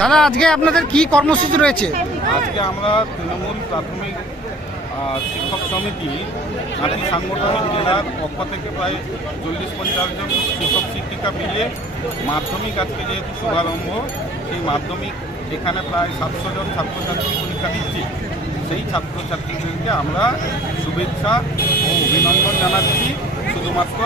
দাদা, আজকে আপনাদের কি কর্মসূচি রয়েছে? আজকে আমরা তৃণমূল প্রাথমিক শিক্ষক সমিতি কাঁথি সাংগঠনিক জেলার পক্ষ থেকে প্রায় 40-50 জন শিক্ষক শিক্ষিকা মিলে মাধ্যমিক আজকে যেহেতু শুভারম্ভ, সেই মাধ্যমিক এখানে প্রায় 700 জন ছাত্রছাত্রী পরীক্ষা দিচ্ছি। সেই ছাত্রছাত্রীদেরকে আমরা শুভেচ্ছা ও অভিনন্দন জানাচ্ছি। শুধুমাত্র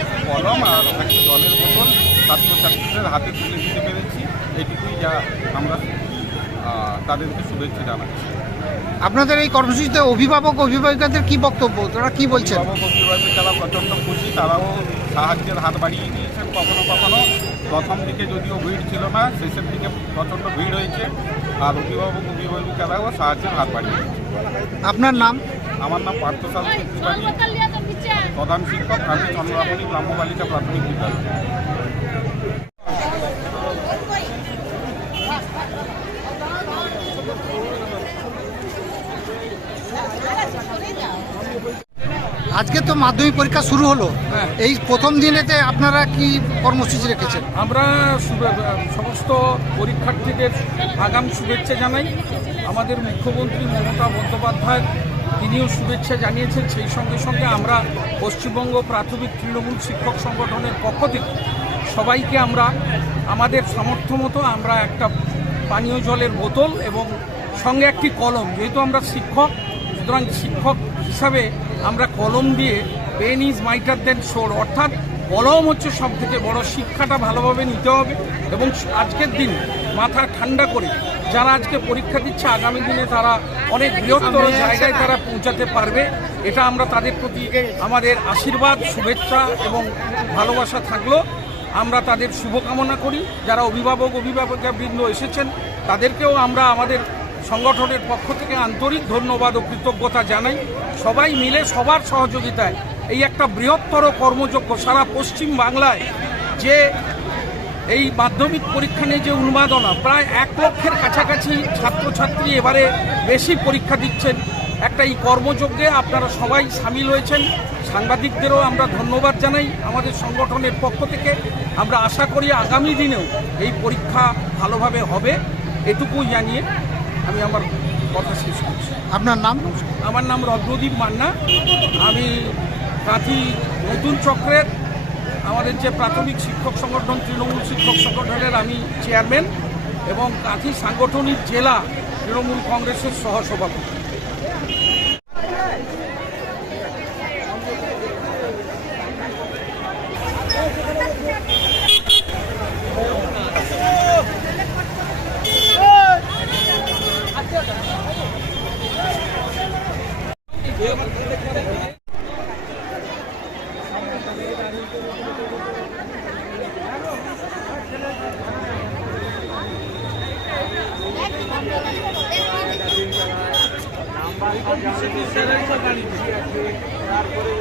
একটা কলম আর একটা জলের বোতল ছাত্রছাত্রীদের হাতে তুলে দিতে পেরেছি, এটুকুই যা আমরা তাদেরকে শুভেচ্ছা জানাচ্ছি। আপনাদের এই কর্মসূচিতে অভিভাবক অভিভাবিকাদের কি বক্তব্য, তারা কি বলছেন? অভিভাবক অভিভাবিকারা প্রচণ্ড খুশি, তারাও সাহায্যের হাত বাড়িয়ে দিয়েছেন। কখনো কখনো প্রথম দিকে যদিও ভিড় ছিল না, শেষের দিকে প্রচণ্ড ভিড় হয়েছে, আর অভিভাবক অভিভাবিকারাও সাহায্যের হাত বাড়িয়ে দিয়েছে। আপনার নাম? আমার নাম পার্থসারথী ত্রিপাঠী, প্রধান শিক্ষক, কাঁথি চন্দ্রামণি ব্রাহ্ম বালিকা প্রাথমিক বিদ্যালয়। আজকে তো মাধ্যমিক পরীক্ষা শুরু হলো, এই প্রথম দিনেতে আপনারা কি কর্মসূচি রেখেছেন? আমরা সমস্ত পরীক্ষার্থীদের আগাম শুভেচ্ছা জানাই। আমাদের মুখ্যমন্ত্রী মমতা বন্দ্যোপাধ্যায় তিনিও শুভেচ্ছা জানিয়েছেন। সেই সঙ্গে সঙ্গে আমরা পশ্চিমবঙ্গ প্রাথমিক তৃণমূল শিক্ষক সংগঠনের পক্ষ থেকে সবাইকে আমরা আমাদের সামর্থ্য মতো আমরা একটা পানীয় জলের বোতল এবং সঙ্গে একটি কলম, যেহেতু আমরা শিক্ষক সুতরাং শিক্ষক হিসাবে আমরা কলম দিয়ে pen is mightier than sword, অর্থাৎ কলম হচ্ছে সব থেকে বড়। শিক্ষাটা ভালোভাবে নিতে হবে এবং আজকের দিন মাথা ঠান্ডা করে যারা আজকে পরীক্ষা দিচ্ছে আগামী দিনে তারা অনেক বৃহত্তর জায়গায় তারা পৌঁছাতে পারবে। এটা আমরা তাদের প্রতি আমাদের আশীর্বাদ, শুভেচ্ছা এবং ভালোবাসা থাকলো। আমরা তাদের শুভকামনা করি। যারা অভিভাবকবৃন্দ এসেছেন তাদেরকেও আমরা আমাদের সংগঠনের পক্ষ থেকে আন্তরিক ধন্যবাদ ও কৃতজ্ঞতা জানাই। সবাই মিলে সবার সহযোগিতায় এই একটা বৃহত্তর কর্মযজ্ঞ সারা পশ্চিম বাংলায় যে এই মাধ্যমিক পরীক্ষা নিয়ে যে উন্মাদনা, প্রায় 1 লক্ষের কাছাকাছি ছাত্রছাত্রী এবারে বেশি পরীক্ষা দিচ্ছেন। একটা এই কর্মযজ্ঞে আপনারা সবাই সামিল হয়েছেন। সাংবাদিকদেরও আমরা ধন্যবাদ জানাই আমাদের সংগঠনের পক্ষ থেকে। আমরা আশা করি আগামী দিনেও এই পরীক্ষা ভালোভাবে হবে, এটুকুই জানিয়ে আমি আমার কথা শেষ করছি। আপনার নাম? আমার নাম রদ্রদীপ মান্না। আমি কাঁথি নতুন চক্রের আমাদের যে প্রাথমিক শিক্ষক সংগঠন তৃণমূল শিক্ষক সংগঠনের আমি চেয়ারম্যান এবং কাঁথি সাংগঠনিক জেলা তৃণমূল কংগ্রেসের সহসভাপতি। তারপরে